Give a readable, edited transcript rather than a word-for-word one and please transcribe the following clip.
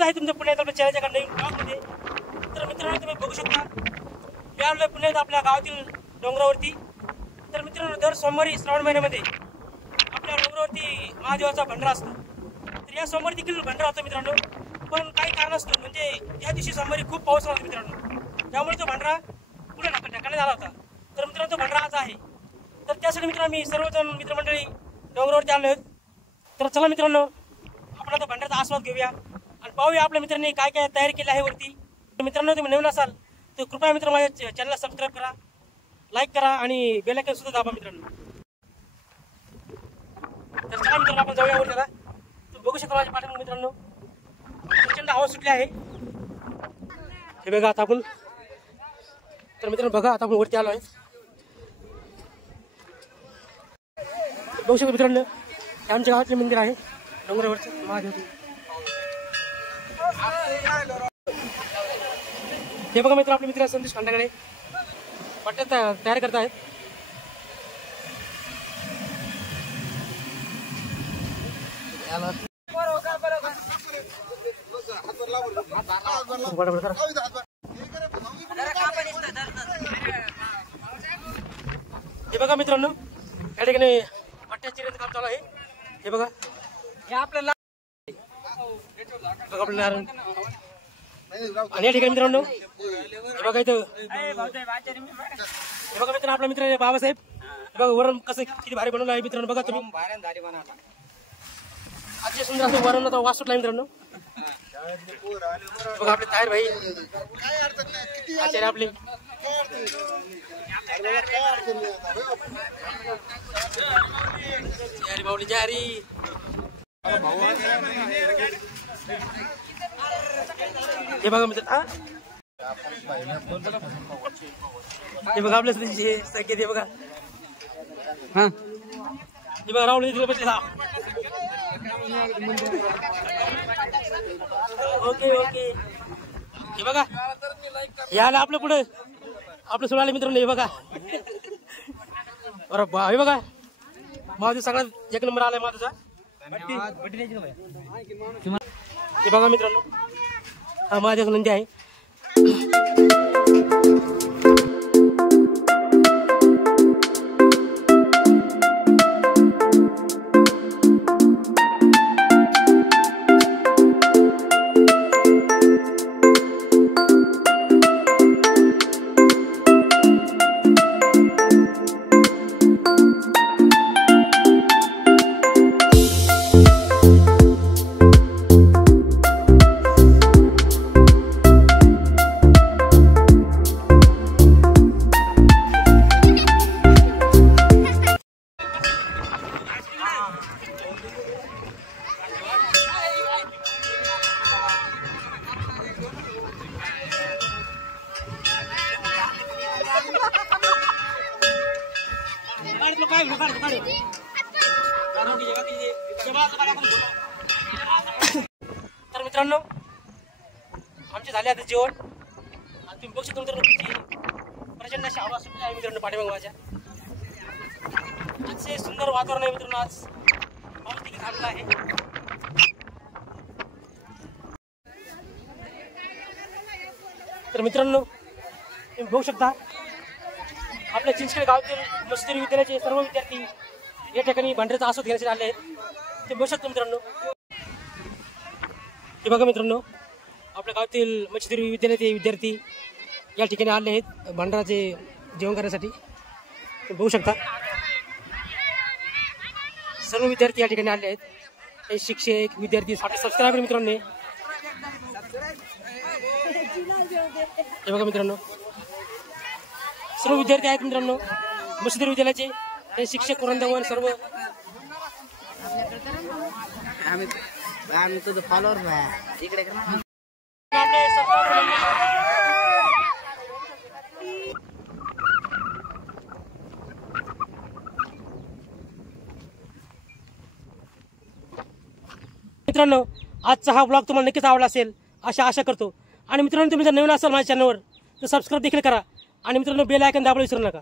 स्वागत आहे तुमचं पुण्यात आपल्या चॅनलच्या नवीन ब्लॉगमध्ये। तर मित्रांनो तुम्ही बघू शकता मी आलोय पुण्यात आपल्या गावातील डोंगरावरती। तर मित्रांनो दर सोमवारी श्रावण महिन्यामध्ये आपल्या डोंगरावरती महादेवाचा भंडारा असतो। तर या सोमवारी देखील भंडारा होतो मित्रांनो, पण काही कारण असतं म्हणजे या दिवशी सोमवारी खूप पाऊस होता मित्रांनो, त्यामुळे तो भंडारा पुढे ढकलण्यात आला होता। तर मित्रांनो तो भंडारा आज आहे। तर त्यासाठी मित्रांनो मी सर्वजण मित्रमंडळी डोंगरावरती आलो आहोत। तर चला मित्रांनो आपण आता भंडाराचा आस्वाद घेऊया आणि पाहूया आपल्या मित्रांनी काय काय तयारी केली आहे वरती। तर मित्रांनो तुम्ही नवीन असाल तर कृपया मित्र माझ्या चॅनलला सबस्क्राईब करा, लाईक करा आणि बेल आयकॉन सुद्धा दाबा मित्रांनो। तर चला मित्रांनो आपण जाऊया वरती। तुम्ही बघू शकता माझ्या पाठीमागे मित्रांनो प्रचंड हवा सुटली आहे, हे बघा आता आपण। तर मित्रांनो बघा आता आपण वरती आलो आहे, बघू शकता मित्रांनो हे आमच्या गावातले मंदिर आहे डोंगरावरचं महादेव। हे बघा मित्र आपले मित्र संदेश खंडाकडे पट्ट्या तयार करत आहेत। हे बघा मित्रांनो या ठिकाणी पट्ट्या चिरायचं काम चालू आहे। हे बघा हे आपल्याला आणि या ठिकाणी मित्रांनो हे बघा इथं हे बघा मित्रांनो आपला मित्र बाबासाहेब बघा वरण कसं किती भारी बनवलं आहे मित्रांनो। बघा तुम्ही अतिशय सुंदर असं वरण वास सुटला मित्रांनो। बघा आपले तायर भाई आचार्य आपले जारी बावली जारी। हे बघा मित्र हे बघा आपल्या संकेत हे बघा हा हे बघा राहुल ओके ओके। हे बघा याला आपलं पुढे आपलं सोडाले मित्रांनो। हे बघा अरे बा हे बघा महादेव सगळ्यात एक नंबर आलाय माझा। हे बघा मित्रांनो हा महादेव नंदी आहे। तर मित्रांनो आमचे झाले आता जेवण आणि तुम्ही बघू शकता मित्रांनो प्रचंड अशी हवा सुटली आहे मित्रांनो पाठीमागे माझ्या। अतिशय सुंदर वातावरण आहे मित्रांनो, आज पाऊस देखील थांबला आहे। तर मित्रांनो तुम्ही बघू शकता आपल्या चिंचखेड गावातील मशिदरी विद्यालयाचे सर्व विद्यार्थी या ठिकाणी भंडाऱ्याचा आस्वाद घेण्यासाठी आले आहेत। ते बघू शकता मित्रांनो हे बघा मित्रांनो आपल्या गावातील मशिदरी विद्यालयाचे विद्यार्थी या ठिकाणी आले आहेत भंडाराचे जेवण करण्यासाठी। ते बघू शकता सर्व विद्यार्थी या ठिकाणी आले आहेत, शिक्षक विद्यार्थी आपले सबस्क्रायबर मित्रांनो। हे बघा मित्रांनो सर्व विद्यार्थी आहेत मित्रांनो मशिदरी विद्यालयाचे, ते शिक्षक वृंदावन सर्व आम्ही तुझं फॉलोअर इकडे मित्रांनो आजचा हा ब्लॉग तुम्हाला नक्कीच आवडला असेल अशा आशा करतो। आणि मित्रांनो तुम्ही जर नवीन असाल माझ्या चॅनलवर तर सबस्क्राईब देखील करा आणि मित्रांनो बेल आयकॉन दाबायला विसरू नका।